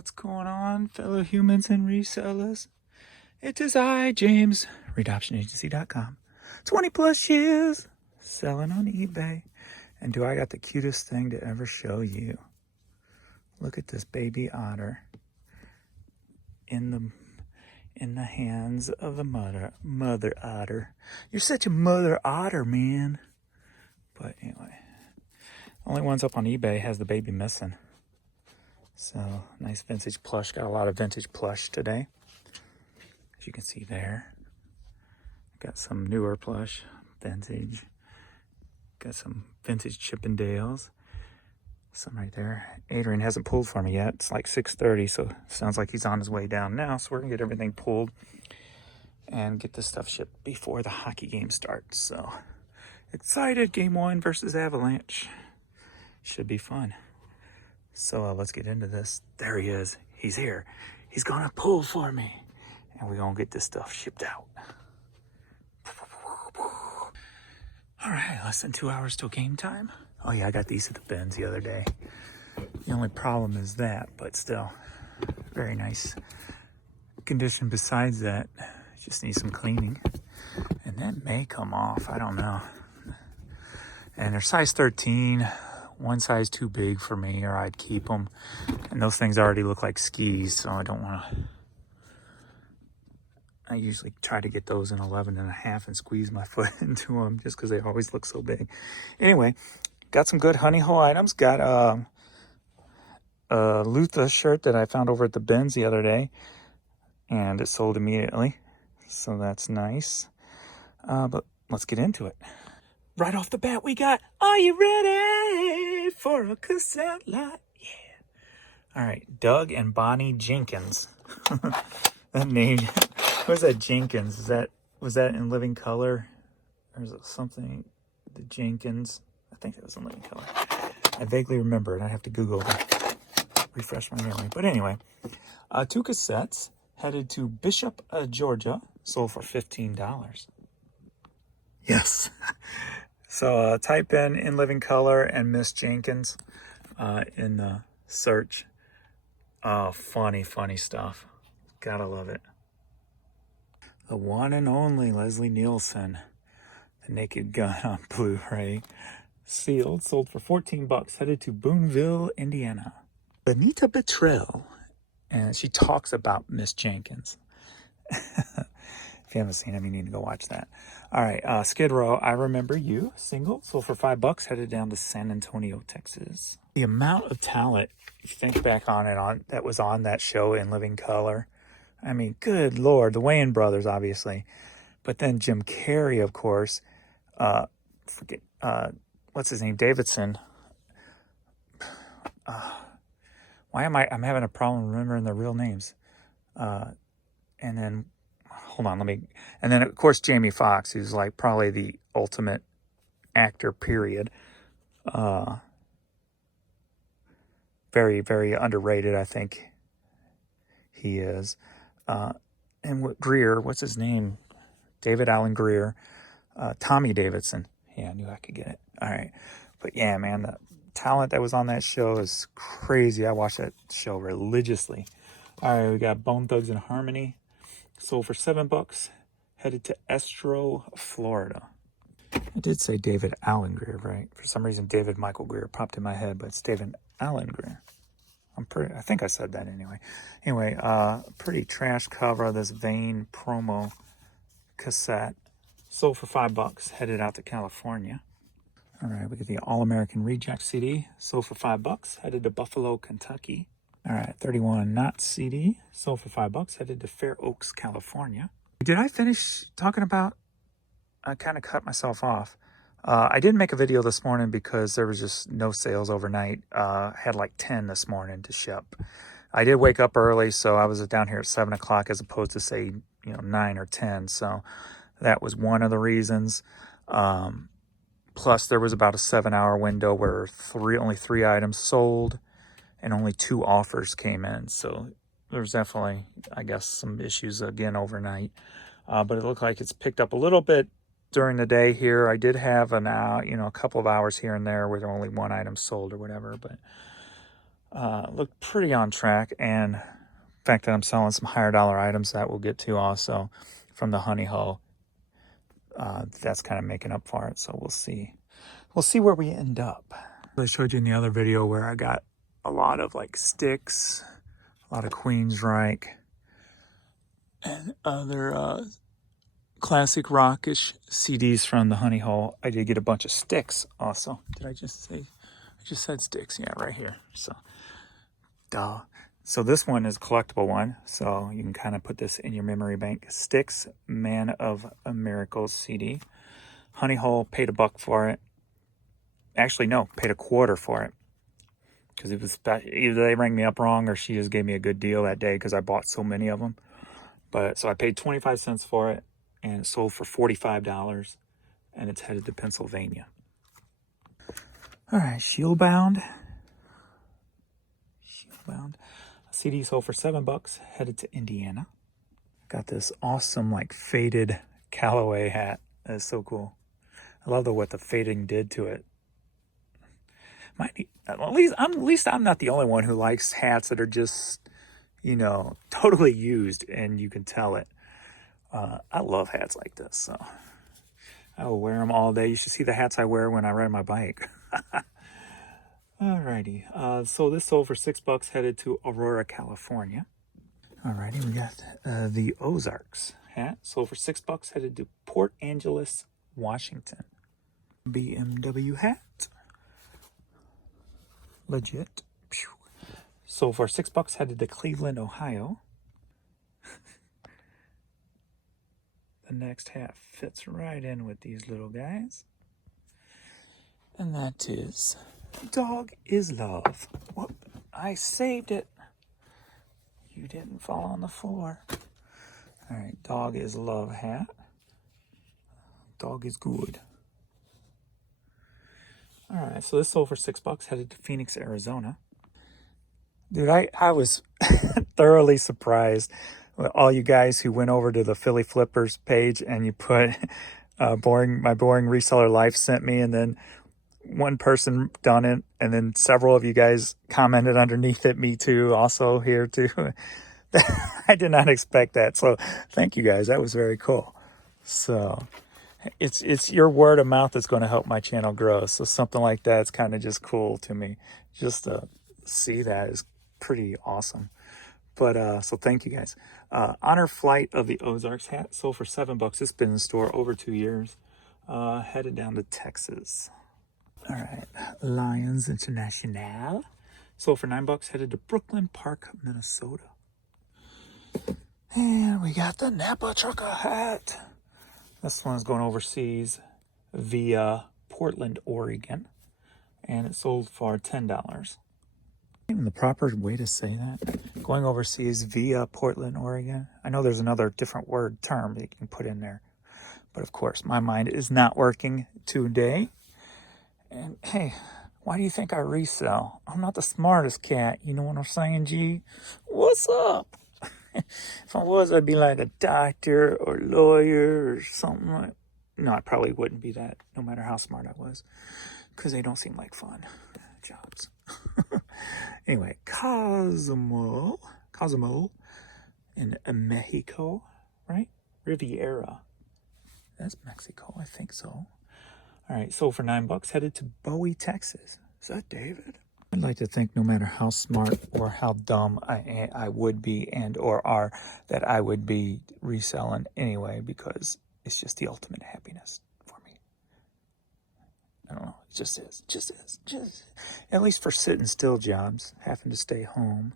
What's going on, fellow humans and resellers? It is I, James, readoptionagency.com. 20 plus years selling on eBay. And do I got the cutest thing to ever show you? Look at this baby otter in the hands of the mother otter. You're such a mother otter, man. But anyway, only one's up on eBay has the baby missing. So, nice vintage plush. Got a lot of vintage plush today. As you can see there. Got some newer plush, vintage. Got some vintage Chippendales. Some right there. Adrian hasn't pulled for me yet. It's like 6:30, so sounds like he's on his way down now. So we're going to get everything pulled and get this stuff shipped before the hockey game starts. So, excited. Game 1 versus Avalanche. Should be fun. So let's get into this. There he is. He's here. He's going to pull for me. And we're going to get this stuff shipped out. All right, less than 2 hours till game time. Oh yeah, I got these at the bins the other day. The only problem is that, but still, very nice condition besides that. Just need some cleaning. And that may come off, I don't know. And they're size 13. One size too big for me, or I'd keep them. And those things already look like skis, so I don't want to. I usually try to get those in 11.5 and squeeze my foot into them just because they always look so big. Anyway, got some good honey hole items. Got a Luther shirt that I found over at the bins the other day, and it sold immediately, so that's nice. But let's get into it. Right off the bat, we got, are you ready for a cassette lot? Yeah. All right, Doug and Bonnie Jenkins. That name, what's that Jenkins? Was that in Living Color? Or is it something, the Jenkins? I think it was in Living Color. I vaguely remember it. I have to Google to refresh my memory. But anyway, 2 cassettes headed to Bishop, Georgia, sold for $15. Yes. So type in Living Color and Miss Jenkins in the search. Oh, funny stuff. Gotta love it. The one and only Leslie Nielsen, The Naked Gun on Blu-ray. Sealed, sold for $14, headed to Boonville, Indiana. Benita Betrell, and she talks about Miss Jenkins. If you haven't seen it, you need to go watch that. All right, Skid Row, I Remember You, single, sold for $5, headed down to San Antonio, Texas. The amount of talent, if you think back on it, that was on that show in Living Color. I mean, good Lord, the Wayans brothers, obviously. But then Jim Carrey, of course. What's his name? Davidson. I'm having a problem remembering the real names. And then, hold on, and then of course Jamie Foxx, who's like probably the ultimate actor, period. Very, very underrated, I think he is. And Greer, what's his name? David Allen Greer. Tommy Davidson. Yeah, I knew I could get it. All right. But yeah, man, the talent that was on that show is crazy. I watched that show religiously. All right, we got Bone Thugs and Harmony. Sold for $7, headed to Estro, Florida. I did say David Allen Greer, right? For some reason, David Michael Greer popped in my head, but it's David Allen Greer. I think I said that anyway. Anyway, pretty trash cover of this Vane promo cassette. Sold for $5, headed out to California. All right, we got the All-American Reject CD. Sold for $5, headed to Buffalo, Kentucky. All right, 31 Knots CD. Sold for $5, headed to Fair Oaks, California. Did I finish talking about? I kind of cut myself off. I didn't make a video this morning because there was just no sales overnight. Had like 10 this morning to ship. I did wake up early, so I was down here at 7 o'clock as opposed to, say, 9 or 10. So that was one of the reasons. Plus, there was about a 7-hour window where only 3 items sold and only 2 offers came in. So there's definitely, I guess, some issues again overnight. But it looked like it's picked up a little bit during the day here. I did have a couple of hours here and there where only 1 item sold or whatever. But Looked pretty on track, and the fact that I'm selling some higher dollar items that we'll get to also from the honey hole, that's kind of making up for it. So we'll see. We'll see where we end up. I showed you in the other video where I got a lot of like sticks, a lot of Queensryche, and other classic rockish CDs from the honey hole. I did get a bunch of sticks also. Did I just say? I just said sticks. Yeah, right here. So, duh. So this one is a collectible one. So you can kind of put this in your memory bank. Sticks, Man of Miracles CD. Honey hole, paid $1 for it. Actually, no, paid $0.25 for it. Because it was either they rang me up wrong or she just gave me a good deal that day because I bought so many of them. But so I paid 25 cents for it, and it sold for $45, and it's headed to Pennsylvania. All right, Shieldbound. CD sold for $7, headed to Indiana. Got this awesome like faded Callaway hat. That's so cool. I love what the fading did to it. At least I'm not the only one who likes hats that are just, you know, totally used and you can tell it. I love hats like this, so I will wear them all day. You should see the hats I wear when I ride my bike. Alrighty, so this sold for $6, headed to Aurora, California. Alrighty, we got the Ozarks hat, sold for $6, headed to Port Angeles, Washington. BMW hat. Legit. So for $6, headed to Cleveland, Ohio. The next hat fits right in with these little guys. And that is Dog is Love. Whoop, I saved it. You didn't fall on the floor. All right, Dog is Love hat. Dog is good. All right, so this sold for $6, headed to Phoenix, Arizona. Dude, I was thoroughly surprised with all you guys who went over to the Philly Flippers page and you put my boring reseller life sent me, and then one person done it, and then several of you guys commented underneath it, me too, also here too. I did not expect that, so thank you guys. That was very cool. So it's your word of mouth that's going to help my channel grow. So something like that's kind of just cool to me. Just to see that is pretty awesome. But so thank you guys. Honor Flight of the Ozarks hat sold for $7. It's been in the store over 2 years. Headed down to Texas. All right, Lions International sold for $9. Headed to Brooklyn Park, Minnesota. And we got the Napa Trucker hat. This one's going overseas via Portland, Oregon, and it sold for $10. Even the proper way to say that? Going overseas via Portland, Oregon. I know there's another different word term that you can put in there, but of course my mind is not working today. And hey, why do you think I resell? I'm not the smartest cat, you know what I'm saying, G? What's up? If I was, I'd be like a doctor or lawyer or something like. No, I probably wouldn't be that, no matter how smart I was, because they don't seem like fun jobs. Anyway, Cozumel in Mexico, right? Riviera. That's Mexico, I think so. All right, sold for $9, headed to Bowie, Texas. Is that David? I'd like to think no matter how smart or how dumb I would be and or are, that I would be reselling anyway, because it's just the ultimate happiness for me. I don't know. It just is. Just at least for sitting still jobs, having to stay home.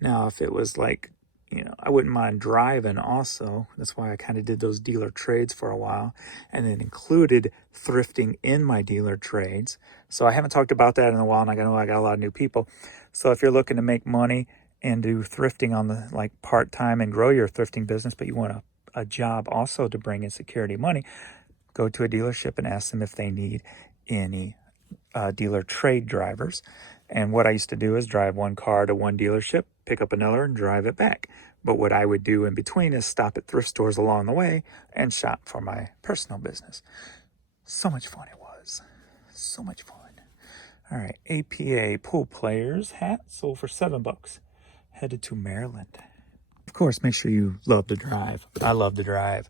Now, if it was like, you know, I wouldn't mind driving also. That's why I kind of did those dealer trades for a while, and then included thrifting in my dealer trades. So I haven't talked about that in a while, and I know I got a lot of new people. So if you're looking to make money and do thrifting on the like part-time and grow your thrifting business, but you want a job also to bring in security money, go to a dealership and ask them if they need any dealer trade drivers. And what I used to do is drive one car to one dealership, pick up another, and drive it back. But what I would do in between is stop at thrift stores along the way and shop for my personal business. So much fun it was. So much fun. All right, APA pool players hat sold for $7. Headed to Maryland. Of course, make sure you love to drive. I love to drive.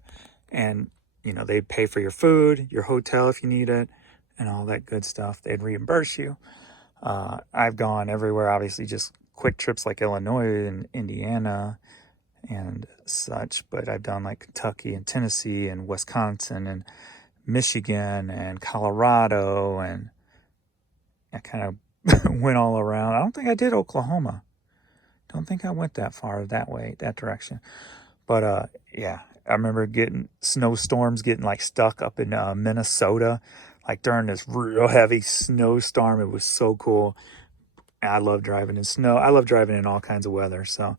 And, you know, they'd pay for your food, your hotel if you need it, and all that good stuff. They'd reimburse you. I've gone everywhere, obviously, just quick trips like Illinois and Indiana and such. But I've done like Kentucky and Tennessee and Wisconsin and Michigan and Colorado. And I kind of went all around. I don't think I did Oklahoma. Don't think I went that far that way, that direction. But yeah, I remember getting snowstorms, getting like stuck up in Minnesota, like during this real heavy snowstorm. It was so cool. I love driving in snow. I love driving in all kinds of weather. So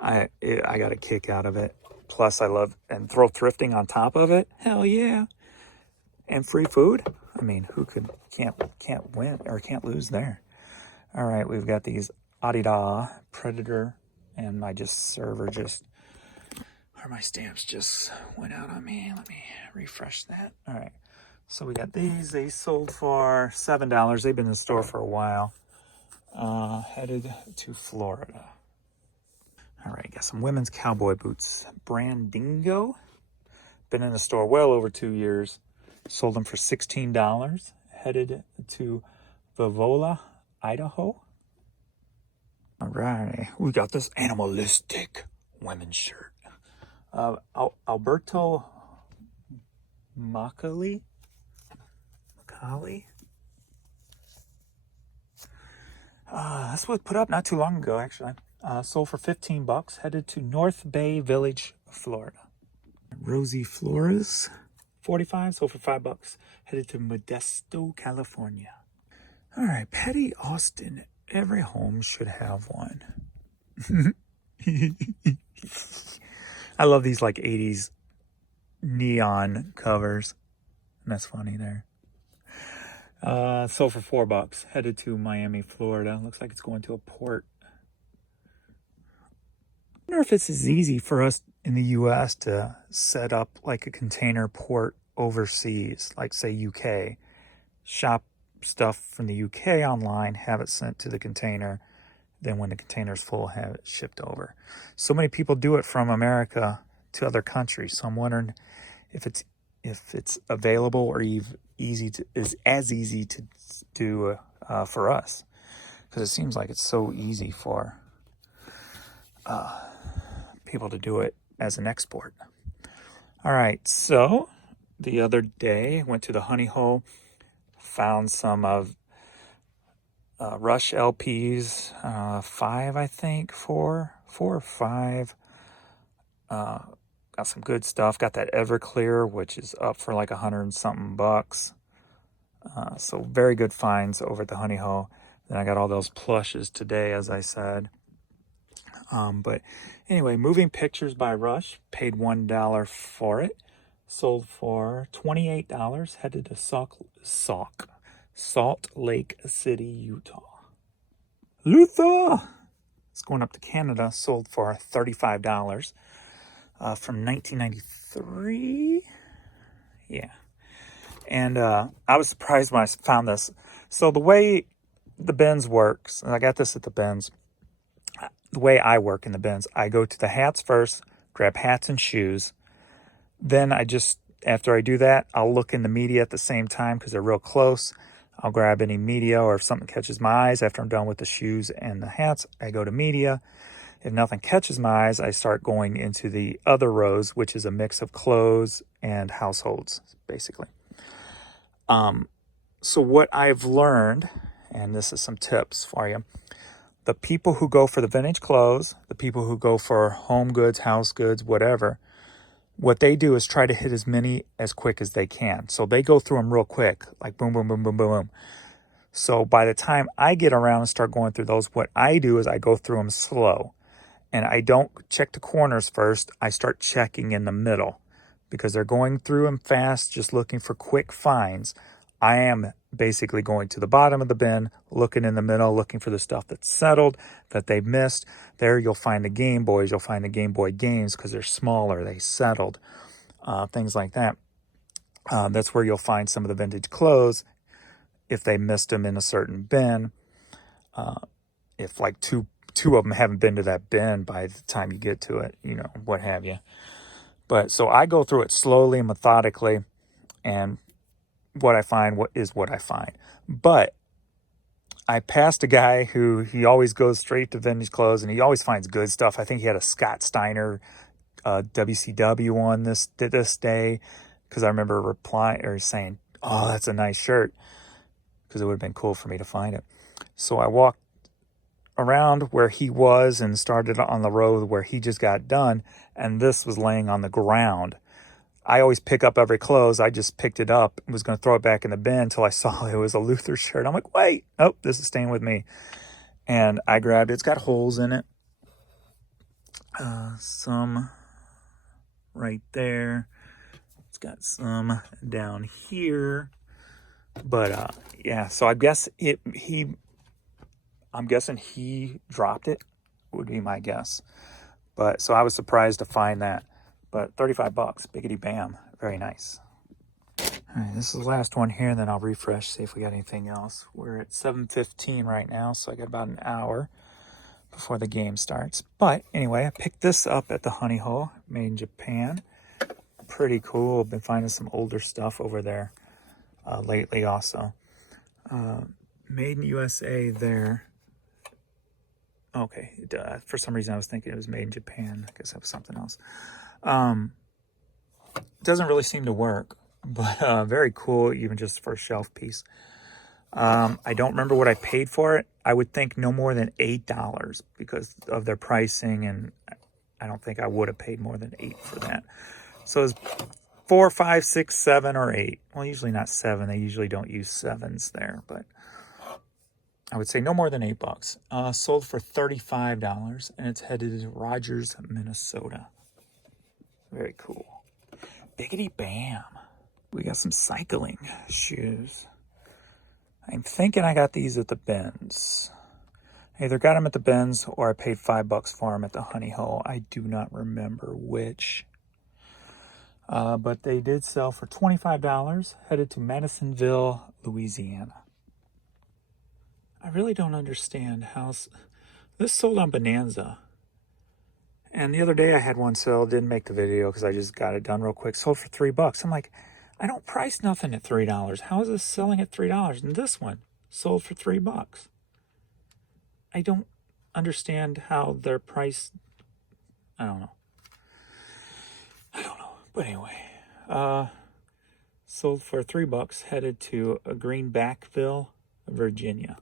I got a kick out of it. Plus, I love and throw thrifting on top of it. Hell yeah! And free food. I mean, who can't win or can't lose there? All right, we've got these Adidas Predator, and my my stamps just went out on me. Let me refresh that. All right, so we got these. They sold for $7. They've been in the store for a while. Headed to Florida. All right, got some women's cowboy boots. Brandingo. Been in the store well over 2 years. Sold them for $16. Headed to Vivola, Idaho. All right, we got this Animalistic women's shirt. Alberto Macaulay. This was put up not too long ago, actually. Sold for $15. Headed to North Bay Village, Florida. Rosie Flores, 45. Sold for $5. Headed to Modesto, California. All right, Petty Austin. Every home should have one. I love these like 80s neon covers. And that's funny there. Sold for $4. Headed to Miami, Florida. Looks like it's going to a port. I wonder if it's as easy for us in the US to set up like a container port overseas, like say UK. Shop stuff from the UK online, have it sent to the container. Then when the container's full, have it shipped over. So many people do it from America to other countries. So I'm wondering if it's available or is as easy to do for us, because it seems like it's so easy for people to do it as an export. All right, so the other day went to the Honey Hole, found some of Rush LPs, 5, I think, 4 or 5. Got some good stuff. Got that Everclear, which is up for like $100 and something bucks. So very good finds over at the Honey Hole. Then I got all those plushes today, as I said. But anyway, Moving Pictures by Rush, paid $1 for it. Sold for $28. Headed to Salt Lake City, Utah. Luther! It's going up to Canada. Sold for $35. From 1993. Yeah. And I was surprised when I found this. So the way the bins works, and I got this at the bins, the way I work in the bins, I go to the hats first, grab hats and shoes. Then after I do that, I'll look in the media at the same time because they're real close. I'll grab any media, or if something catches my eyes after I'm done with the shoes and the hats, I go to media. If nothing catches my eyes, I start going into the other rows, which is a mix of clothes and households, basically. So what I've learned, and this is some tips for you, the people who go for the vintage clothes, the people who go for home goods, house goods, whatever, what they do is try to hit as many as quick as they can. So they go through them real quick, like boom, boom, boom, boom, boom, boom. So by the time I get around and start going through those, what I do is I go through them slow. And I don't check the corners first. I start checking in the middle because they're going through them fast, just looking for quick finds. I am basically going to the bottom of the bin, looking in the middle, looking for the stuff that's settled, that they missed. There you'll find the Game Boys. You'll find the Game Boy games because they're smaller. They settled, things like that. That's where you'll find some of the vintage clothes. if they missed them in a certain bin, if like two of them haven't been to that bin by the time you get to it, you know, what have you. But so I go through it slowly and methodically, and what I find what I find. But I passed a guy who he always goes straight to vintage clothes, and he always finds good stuff. I think he had a Scott Steiner WCW on this day, because I remember replying or saying, "Oh, that's a nice shirt," because it would have been cool for me to find it. So I walked around where he was and started on the road where he just got done, and this was laying on the ground. I always pick up every clothes. I just picked it up and was going to throw it back in the bin until I saw it was a Luther shirt. I'm like, wait, oh, this is staying with me. And I grabbed it. It's got holes in it. Some right there. It's got some down here. But yeah, so I guess I'm guessing he dropped it, would be my guess. But so I was surprised to find that. But $35, biggity bam, very nice. All right, this is the last one here, and then I'll refresh, see if we got anything else. We're at 7:15 right now, so I got about an hour before the game starts. But anyway, I picked this up at the Honey Hole, made in Japan. Pretty cool. Been finding some older stuff over there lately also. Made in USA there. Okay, for some reason I was thinking it was made in Japan. I guess that was something else. Doesn't really seem to work, but very cool, even just for a shelf piece. I don't remember what I paid for it. I would think no more than $8 because of their pricing, and I don't think I would have paid more than $8 for that. So it's 4, 5, 6, 7, or 8. Well, usually not 7. They usually don't use 7s there, but I would say no more than $8. Sold for $35, and it's headed to Rogers, Minnesota. Very cool. Biggity bam. We got some cycling shoes. I'm thinking I got these at the bins. I either got them at the bins or I paid $5 for them at the Honey Hole. I do not remember which. But they did sell for $25, headed to Madisonville, Louisiana. I really don't understand how this sold on Bonanza. And the other day I had one sell, didn't make the video because I just got it done real quick. Sold for $3. I'm like, I don't price nothing at $3. How is this selling at $3? And this one sold for $3. I don't understand how their price. I don't know. But anyway, sold for $3, headed to Greenbackville, Virginia,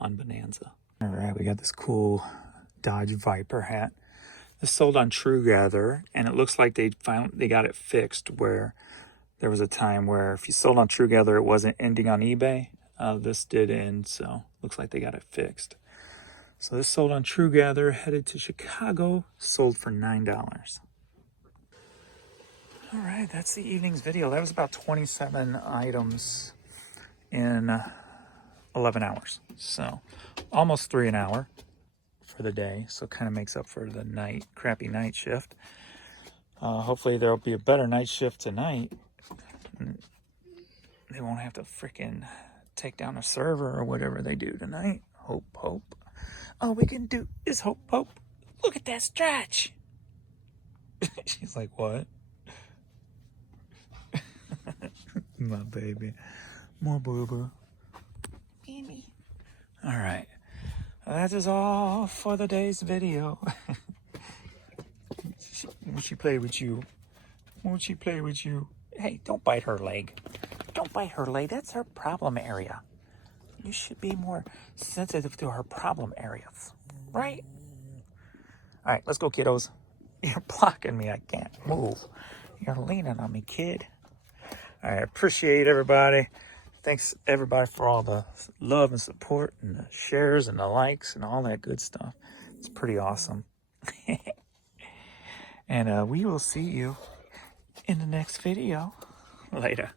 on Bonanza. All right, we got this cool Dodge Viper hat. This sold on True Gather, and it looks like they got it fixed where there was a time where if you sold on True Gather, it wasn't ending on eBay. This did end, so looks like they got it fixed. So this sold on True Gather, headed to Chicago, sold for $9. All right, that's the evening's video. That was about 27 items in 11 hours. So almost 3 an hour for the day. So kind of makes up for the crappy night shift. Hopefully there'll be a better night shift tonight. They won't have to freaking take down a server or whatever they do tonight. Hope. All we can do is hope. Look at that stretch. She's like, what? My baby. More boo-boo. Baby. All right. That is all for the day's video. Won't she play with you? Won't she play with you? Hey, don't bite her leg. Don't bite her leg. That's her problem area. You should be more sensitive to her problem areas. Right? All right, let's go, kiddos. You're blocking me. I can't move. You're leaning on me, kid. I appreciate everybody. Thanks, everybody, for all the love and support and the shares and the likes and all that good stuff. It's pretty awesome. And we will see you in the next video. Later.